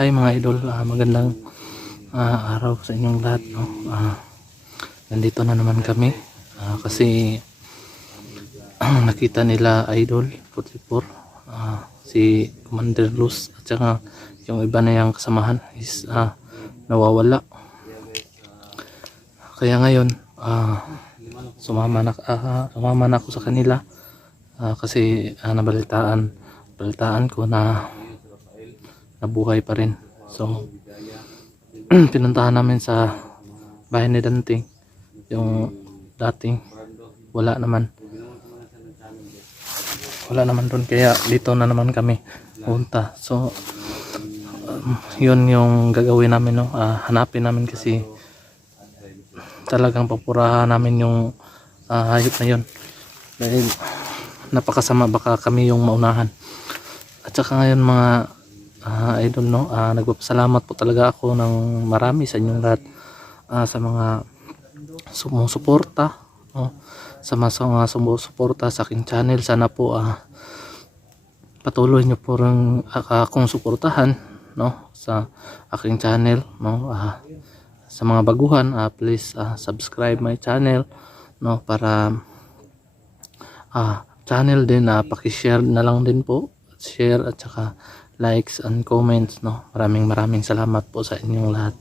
Hi mga idol, magandang araw sa inyong lahat, no? Nandito na naman kami kasi nakita nila Idol 44, si Commander Luz at saka yung iba na yung kasamahan is nawawala. Kaya ngayon sumama na ako sa kanila kasi nabalitaan ko na nabuhay pa rin. So pinuntahan namin sa bahay ni Dante, yung dating wala naman doon, kaya dito na naman kami punta. So yun yung gagawin namin, no? Hanapin namin kasi talagang papurahan namin yung hayop na yun dahil napakasama, baka kami yung maunahan. At saka ngayon mga idol, no, nagpapasalamat po talaga ako ng marami sa inyong lahat, sa mga sumusuporta, no, sa mga sumusuporta sa aking channel. Sana po patuloy nyo po rin akong suportahan, no, sa aking channel, no. Sa mga baguhan, please subscribe my channel, no, para channel din, paki-share na lang din po, share at saka likes and comments, no. Maraming salamat po sa inyong lahat.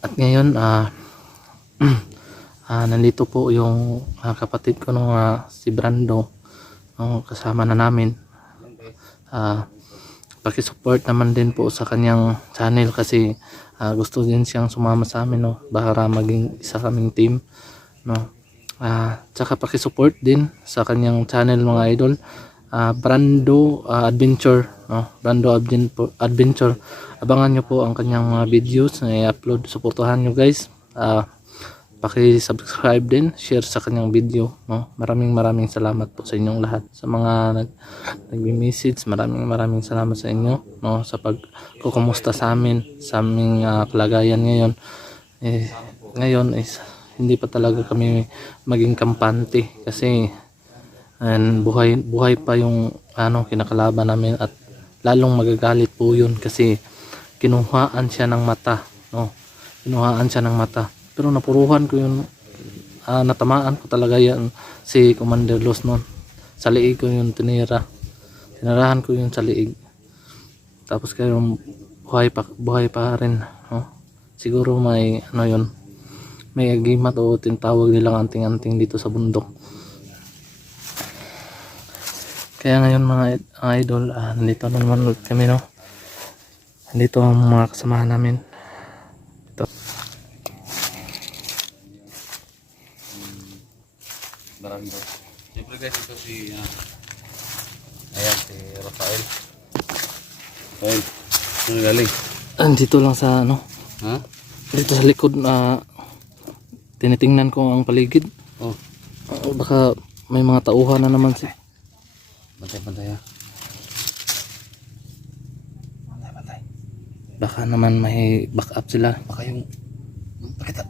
At ngayon nandito po yung kapatid ko, no, si Brando, no, kasama na namin. Paki-support naman din po sa kanyang channel kasi gusto din siyang sumama sa amin, no, para maging isa kaming team, no. Tsaka paki-support din sa kanyang channel mga idol, Brando Adventure, no? Brando Adventure. Abangan nyo po ang kanyang mga videos na i-upload. Suportahan nyo guys. Paki-subscribe din, share sa kanyang video, no? Maraming salamat po sa inyong lahat. Sa mga nagme-message, maraming salamat sa inyo, no, sa pagkukumusta sa amin, sa aming kalagayan ngayon. Ngayon is hindi pa talaga kami maging kampante kasi buhay pa yung kinakalaban namin, at lalong magagalit po yun kasi kinuhaan siya ng mata, no, pero napuruhan ko yun, natamaan ko talaga yan si Commander Luz noon. Sa liig ko yun tinirahan ko yun sa liig, tapos kayo buhay pa rin, no? Siguro may yun, may agimat o tinatawag nilang anting-anting dito sa bundok. Kaya ngayon mga idol, nandito na naman ulit kami, no. Nandito ang mga kasamahan namin. Ito. Barangay. Siyempre guys, ito si ayan, si Rafael. Rafael, saan galing? Dito lang sa dito sa likod, tinitingnan ko ang paligid. Baka may mga tauhan na naman siya. Bantay. Baka naman may backup sila. Baka yung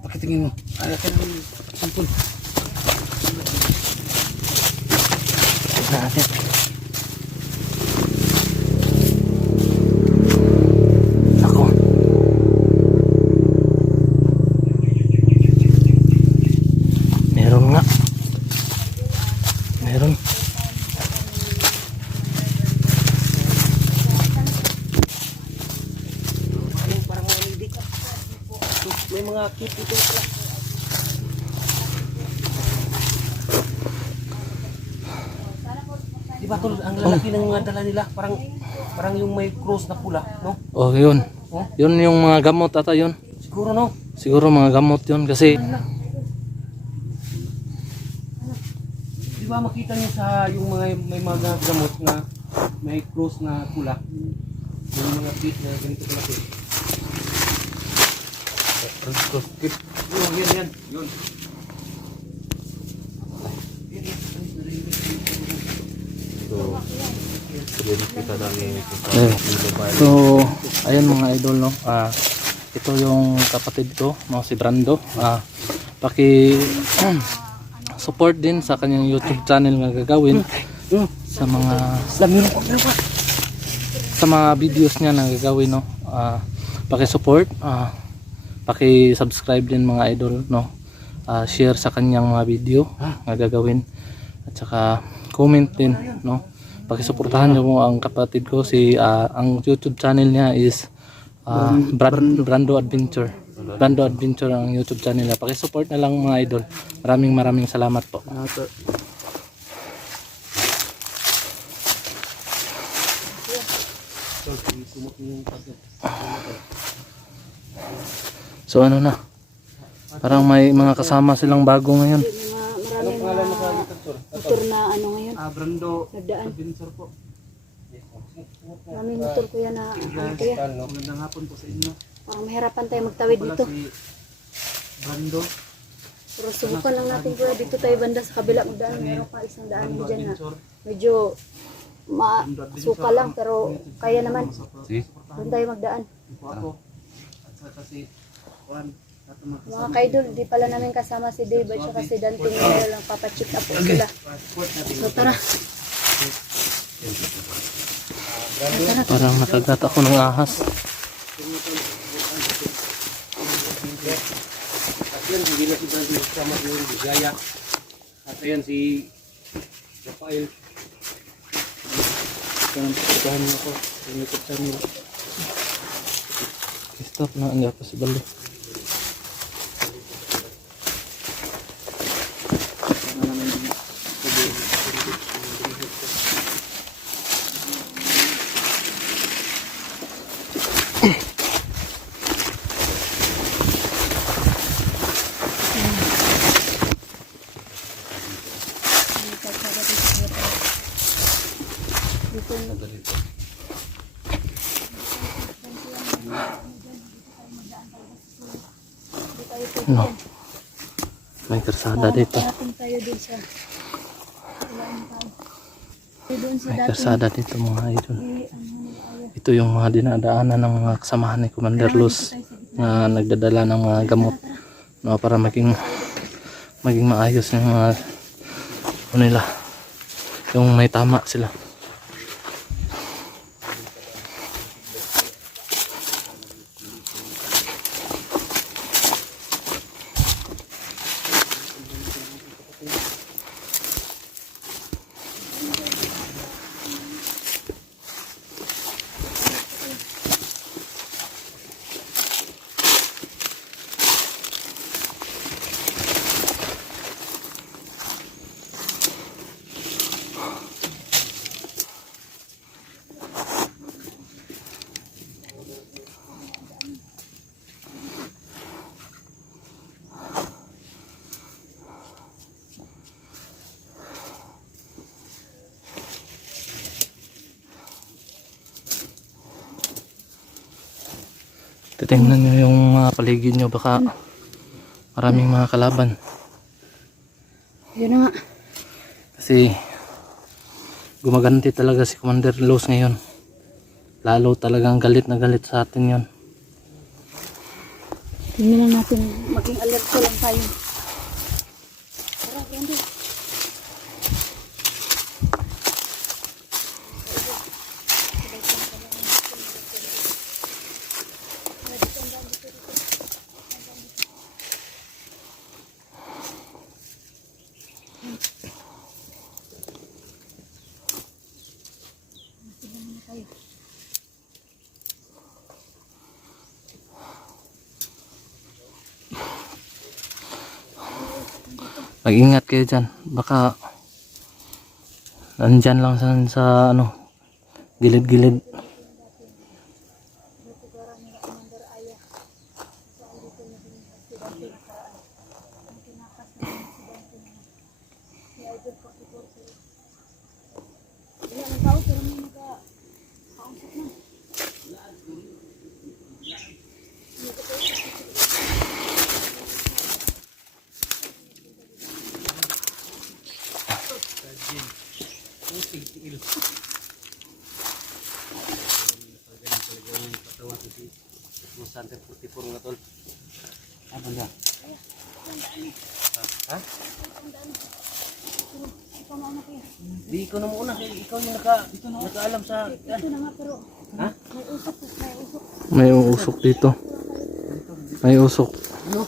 pakitingin mo. Ay, kailangan sampul. Natin. Ako. Meron. May mga kit dito. Di ba tol, ang lalaki ng mga dala nila, parang yung may cross na pula, no? Oh, yun. Yun yung mga gamot ata yun. Siguro, no? Siguro mga gamot yun kasi di ba makita niyo sa yung may mga gamot na may cross na pula, yung mga kit na ganito kalaki. Yan. Yun. So, ayan mga idol, no. Ito yung kapatid ko, no, si Brando. Paki support din sa kanyang YouTube channel nga gagawin sa mga videos niya na gagawin, no. paki-support, paki-subscribe din mga idol, no. Share sa kanyang mga video na gagawin, at saka comment din, no. Paki-suportahan niyo mo ang kapatid ko, ang YouTube channel niya is Brando Adventure. Brando Adventure ang YouTube channel niya. Paki-support na lang mga idol. Maraming salamat po. So ano na, parang may mga kasama silang bago ngayon. Maraming motor na ano ngayon. Brando Nagdaan. Adventure po. Maraming motor kuya na ano kuya. Magandang hapon po sa inyo. Parang mahirapan tayo magtawid Wala dito. si Brando Pero subukan lang natin kuya dito tayo banda sa kabila magdaan. Meron pa isang daan dyan na medyo masuka lang pero kaya naman. Doon tayo magdaan. po ako. At saka si Juan. Mga kaidol, di pala namin kasama si Dave at saka si Dante. Ngayon lang papacheck up po sila. So tara. Parang nakagat ako ng ahas. At yan, hindi na si Brando kasama yung Bigaya. At ayan si Rafael. Pagkahan niyo ako sa YouTube channel. Stop na, hindi ako si Balo. No. May karsada dito. Parating tayo dun sa doon sa May dati. karsada dito mga idol. Ito yung mga dinadaanan ng mga kasamahan ni Commander Luz na nagdadala ng mga gamot, no, para maging maayos yung mga ano nila, yung may tama sila. Titingnan nyo yung mga paligid nyo, baka maraming mga kalaban. Yun na nga. Kasi gumaganti talaga si Commander Luz ngayon. Lalo talagang galit na galit sa atin yon. Tingnan lang natin. Maging alerto lang tayo. Tara, Brando. Mag-ingat kayo dyan, baka nandyan lang sa ano, gilid-gilid. Sante 44 nga tol. Ano na? Ha? Di ikaw na muna, ikaw yung nakaalam sa Ito na nga pero Ha? May usok, may usok. May usok dito. May usok. Ano?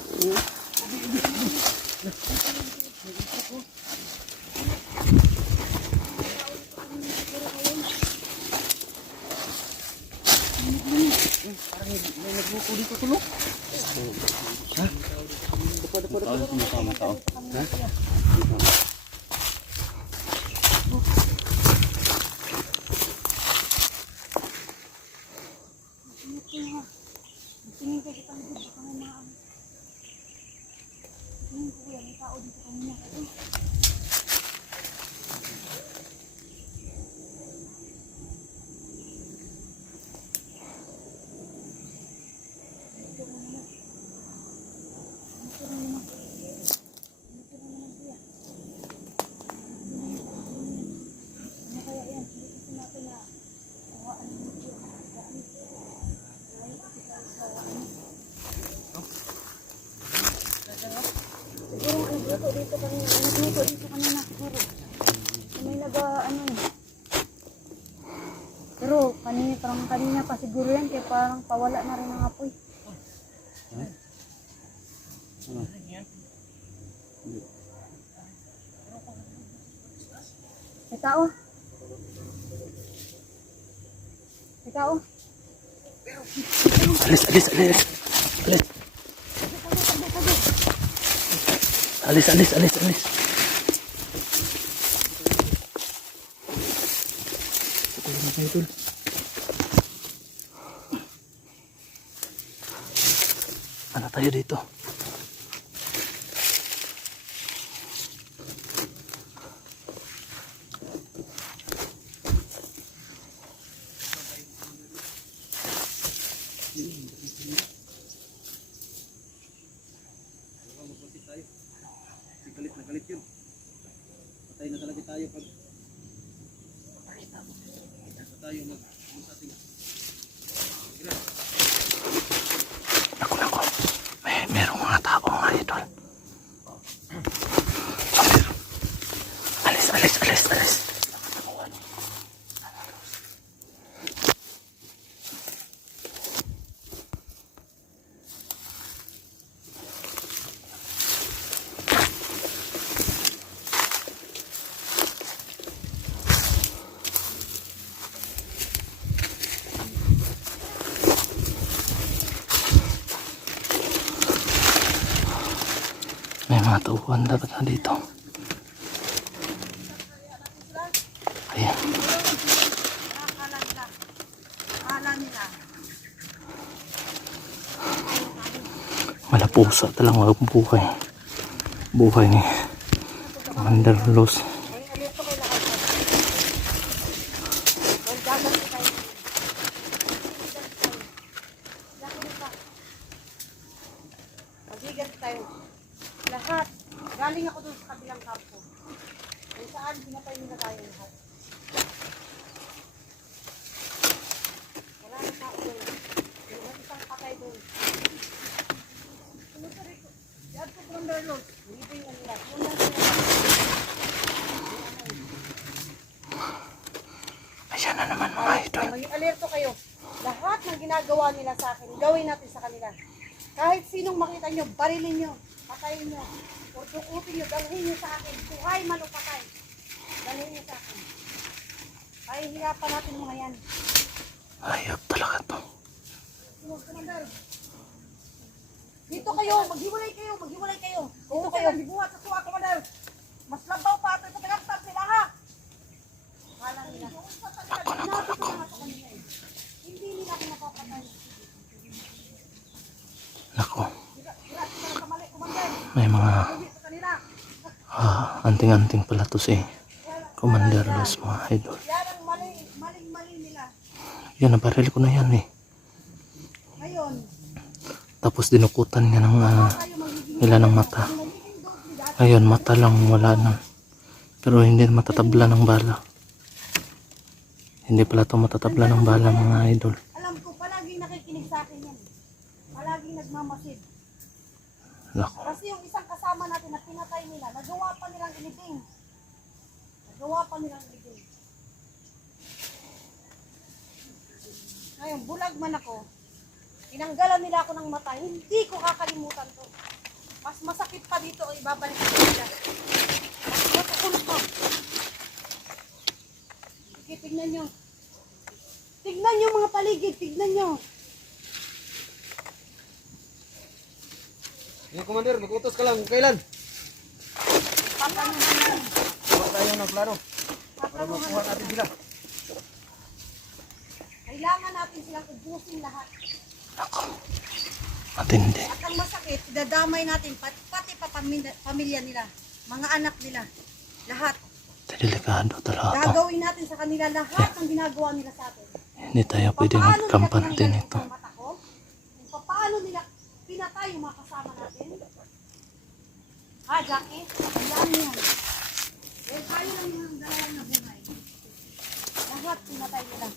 Parang may nagbuko dito tulog. Ha? Tingin ko sa paligid, baka may mga ano. Tingin ko kuya, may tao dito kanina. Siguro dito kanina, nagluto dito kanina siguro. May naga ano eh. Pero parang kanina pa siguro yan, kaya parang pawala na rin ang apoy. May tao. May tao. Alis, alis, alis. Alis. Alis, alis, alis, alis. Ano tayo dito? Galit na galit yun. Patay na talaga tayo pag tayo sa ating. Naku, naku. Merong mga tao, mga idol. Alis, alis, alis, alis. May mga tauhan dapat na dito. Ayan. Malapusa talang mga buhay. Buhay ni Commander Los. Magigat tayo. Lahat. Galing ako dun sa kabilang kampo. Kung saan, pinatay nila tayo lahat. Wala na tao dun. Yung isang patay dun. Ano sa rito? Yan po from their Lord. Hindi yung nila. Yung lang sila. Ayan na naman mga idol. Mag-alerto kayo. Lahat ng ginagawa nila sa akin, gawin natin sa kanila. Kahit sinong makita nyo, barilin nyo, patayin nyo, o dukutin nyo, dalhin nyo sa akin. Buhay man o patay. Dalhin nyo sa akin. Pahihirapan natin mga yan. Ayop talaga to. Commander. Dito kayo, maghiwalay kayo, maghiwalay kayo. Dito kayo, dibuhat sa tuwa, Commander. Mas labaw pa ito, katagaktan sila ha. Kala nila. Hindi nila ako mapapatay. Nako. Sila sila kamali, Commander. May mga Hindi sa kanila. anting-anting pala to si Commander Los mga idol. Yan ang maling-mali nila. Yan, nabaril ko na yan eh. Ngayon, Tapos dinukutan niya ng nila ng mata. magiging doble dati. Ayun, mata lang wala na. Pero hindi matatabla ng bala. Hindi pala to matatabla ng bala mga idol. Alam ko, palaging nakikinig sa akin yan. Palaging nagmamasid. Nako. Kasi yung isang kasama natin na pinatay nila, nagawa pa nilang ilibing. Nagawa pa nilang ilibing. Ngayon, bulag man ako. Tinanggalan nila ako ng mata. Hindi ko kakalimutan to. Mas masakit pa dito o ibabalik ko nila. Mas matukulot ko. Sige, tignan nyo. Tignan nyo mga paligid. Tignan nyo. Yung commander, mag-utos ka lang. Kailan? Papanuhan natin. Huwag tayo ng plano. Para Papanuhan makuha natin. natin sila. Kailangan natin silang ubusin lahat. Matindi. At ang masakit, dadamay natin pati pa pamilya nila, mga anak nila, lahat. Delikado talaga. Gagawin natin sa kanila lahat ng ginagawa nila sa atin. Hindi tayo pwedeng Paano nila magkampante tinanggal nito. ang mata ko? Kung paano nila pinatay yung mga kasama natin? Ha, Jackie? Alam mo yan. Eh, tayo lang yung dalawang nabuhay. Lahat pinatay nila.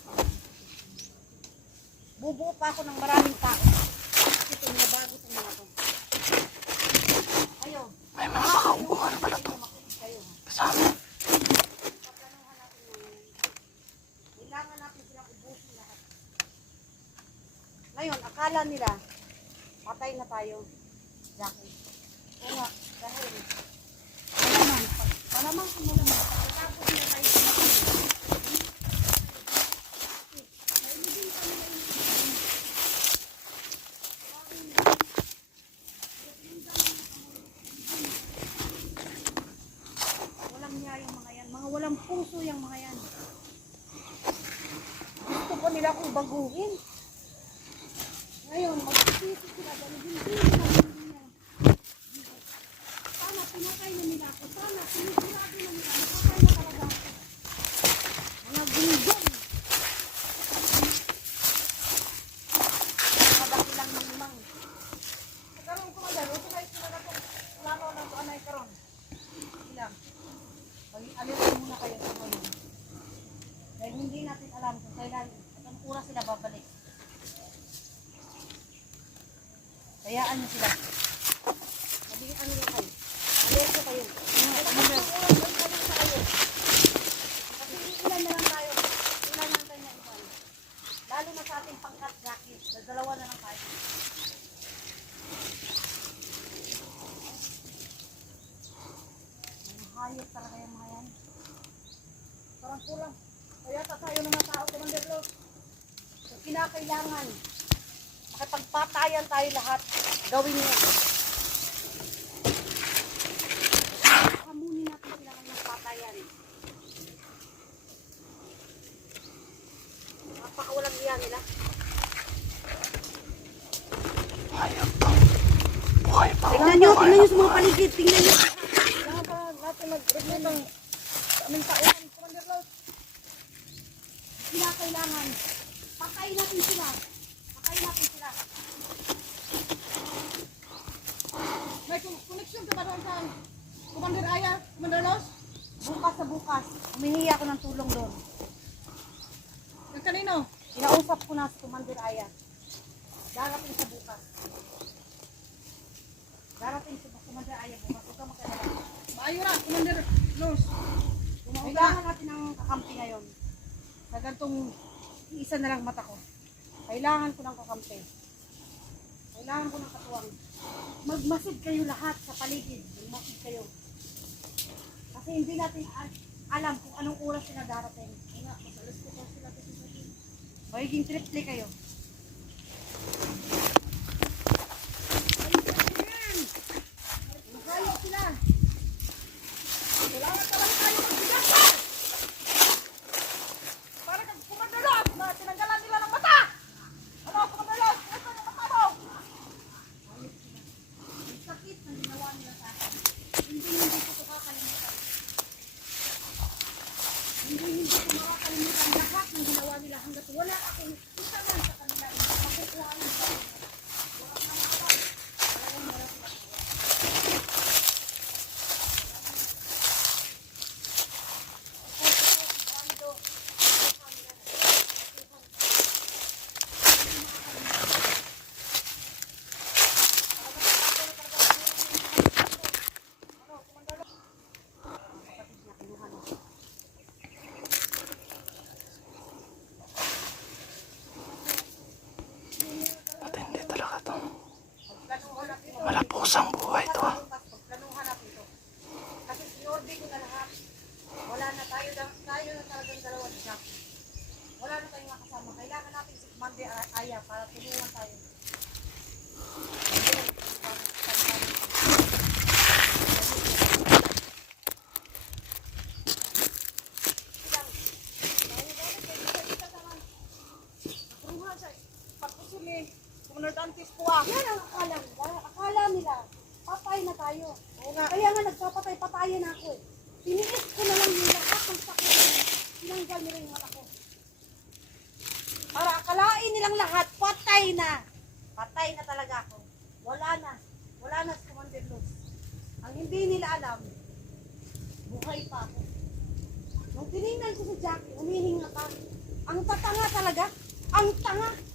Bubuo pa ako ng maraming tao. Ito na bago itong mga to. Kayo. May mga makaupuan pala to. Kayo. Kasama. Paplanuhan natin ngayon. Kailangan natin silang ubusin lahat. Ngayon, akala nila, patay na tayo. Jackie. Oo nga, dahil, malamang kung malamang, pagkatapos nila tayo pinatay. Walang niya yung mga yan. Mga walang puso yung mga yan. Gusto po nila akong baguhin. Ngayon, mag-isip sila dahil hindi nila niya. Sana pinatay na nila ako. Sana pinigurado na nila. Napatay na talaga ako. Mga gunggong. Mga dakilang mangmang. Karoon ko nga dahil. Sila sila na po. Wala ko na ito anay karoon. Sila. Mag-alert muna kayo sa ngayon. Dahil hindi natin alam kung kailan at ang oras sila babalik. Hayaan niyo sila. Magiging ano lang kayo. Alert ko kayo. At ang oras balik sa kayo. Kasi ilan na lang tayo. Ilan lang tayo na iwan. Lalo na sa ating pangkat jacket. Dalawa na lang tayo. Hayop talaga yung mga yan. Parang kulang. Kaya tayo ng mga tao, Commander Lo. So, kinakailangan. Makipagpatayan tayo lahat. Gawin nyo. Hamunin natin sila ng patayan. Napakawalang hiya nila. Hayop to. Buhay pa. Tingnan nyo sa mga paligid. Tingnan nyo. Kailangan pa natin mag-review ng aming tauhan, Commander Lo. Kailangan. Patayin natin sila. Patayin natin sila. May connection ka ba doon sa Commander Aya, Commander Los? Bukas sa bukas. Humihingi ako ng tulong doon. Kanino? Inausap ko na si Commander Aya. Darating sa bukas. Darating sa Commander Aya bukas. Huwag ka magkalala. Maayo na, Commander Los. Kailangan natin ng kakampi ngayon. Sa gantong isa na lang mata ko. Kailangan ko ng kakampi. Kailangan ko ng katuwang. Magmasid kayo lahat sa paligid. Magmasid kayo. Kasi hindi natin alam kung anong oras sila darating. Nga, masalas ko pa sila kasi sa akin. Magiging triple kayo. Magkayot sila. Kailangan talaga tayo magbigasan. Para kang kumandalos na tinanggalan nila ng mata. Ano, kumandalos? Ito yung mata mo. Ang sakit na ginawa nila sa akin. Hindi ko ito kakalimutan. Hindi ko makakalimutan lahat ng ginawa nila hanggat wala akong isa man sa kanila. Makukuha ng sa kanila. Wala na makakal. Talagang wala sila. talagang dalawa ni Jackie. Wala na tayong makasama. Kailangan natin si Commander Aya para tulungan tayo. Yan ang akala nila. Akala nila, patay na tayo. Kaya nga nagpapatay-patayan ako eh. Tiniis ko na lang yung lahat ng sakit. Tinanggal nila yung mata ko. Para akalain nilang lahat, patay na. Patay na talaga ako. Wala na. Wala na si Commander Luz. Ang hindi nila alam, buhay pa ako. Nung tinignan ko si Jackie, humihinga pa. Ang tatanga talaga. Ang tanga.